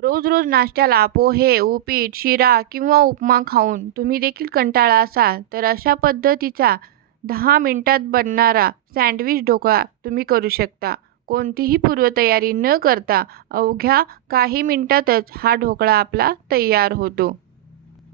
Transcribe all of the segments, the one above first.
रोज रोज नाश्त्याला पोहे, उपीट, शिरा किंवा उपमा खाऊन तुम्ही देखील कंटाळा असाल, तर अशा पद्धतीचा 10 मिनिटात बनणारा सँडविच ढोकळा तुम्ही करू शकता. कोणतीही पूर्वतयारी न करता अवघ्या काही मिनिटातच हा ढोकळा आपला तयार होतो.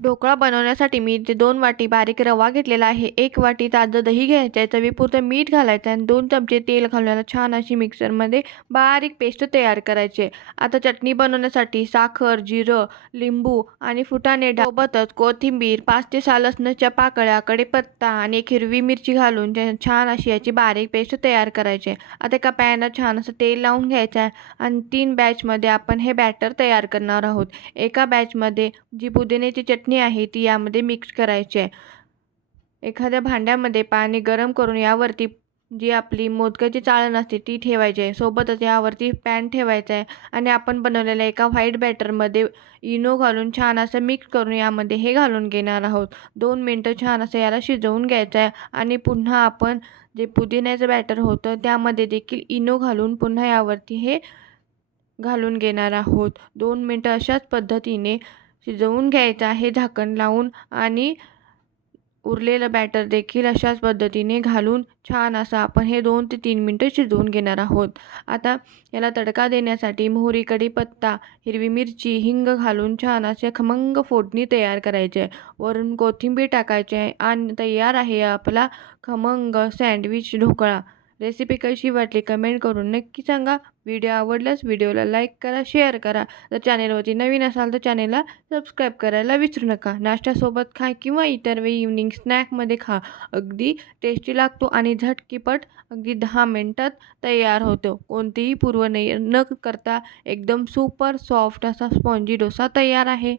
ढोकळा बनवण्यासाठी मी इथे 2 वाटी बारीक रवा घेतलेला आहे. 1 वाटी ताजं दही घ्यायचं आहे. चवीपुरतं मीठ घालायचं आहे आणि 2 चमचे तेल घालून याला छान अशी मिक्सरमध्ये बारीक पेस्ट तयार करायची आहे. आता चटणी बनवण्यासाठी साखर, जिरं, लिंबू आणि फुटाणे सोबतच कोथिंबीर, 5 ते 6 लसणाच्या पाकळ्या, कढीपत्ता आणि 1 हिरवी मिरची घालून छान अशी याची बारीक पेस्ट तयार करायची आहे. आता एका पॅनला छान असं तेल लावून घ्यायचं आहे आणि 3 बॅचमध्ये आपण हे बॅटर तयार करणार आहोत. एका बॅचमध्ये जी पुदिन्याची चटणी आहे ती यामध्ये मिक्स करायची आहे. एखाद्या भांड्यामध्ये पाणी गरम करून यावरती जी आपली मोदकाची चाळण असते ती ठेवायची आहे. सोबतच यावरती पॅन ठेवायचा आहे आणि आपण बनवलेल्या एका व्हाईट बॅटरमध्ये इनो घालून छान असं मिक्स करून यामध्ये हे घालून घेणार आहोत. 2 मिनिटं छान असं याला शिजवून घ्यायचं आहे आणि पुन्हा आपण जे पुदिन्याचं बॅटर होतं त्यामध्ये देखील इनो घालून पुन्हा यावरती हे घालून घेणार आहोत. 2 मिनिटं अशाच पद्धतीने शिजवून घ्यायचं आहे झाकण लावून आणि उरलेलं बॅटर देखील अशाच पद्धतीने घालून छान असं आपण हे 2 ते 3 मिनिटं शिजवून घेणार आहोत. आता याला तडका देण्यासाठी मोहरी, कढीपत्ता, हिरवी मिरची, हिंग घालून छान असे खमंग फोडणी तयार करायची आहे. वरून कोथिंबीर टाकायची आहे आणि तयार आहे आपला खमंग सँडविच ढोकळा. रेसिपी कशी वाटली कमेंट करून नक्की सांगा. व्हिडिओ आवडल्यास व्हिडिओला लाईक करा, शेअर करा. जर चॅनेलवरती नवीन असाल तर चॅनेलला सबस्क्राईब करायला विसरू नका. नाश्त्यासोबत खा किंवा इतर वेळी इव्हनिंग स्नॅकमध्ये खा. अगदी टेस्टी लागतो आणि झटकीपट अगदी 10 मिनिटात तयार होतो. कोणतीही पूर्व न करता एकदम सुपर सॉफ्ट असा स्पॉन्जी डोसा तयार आहे.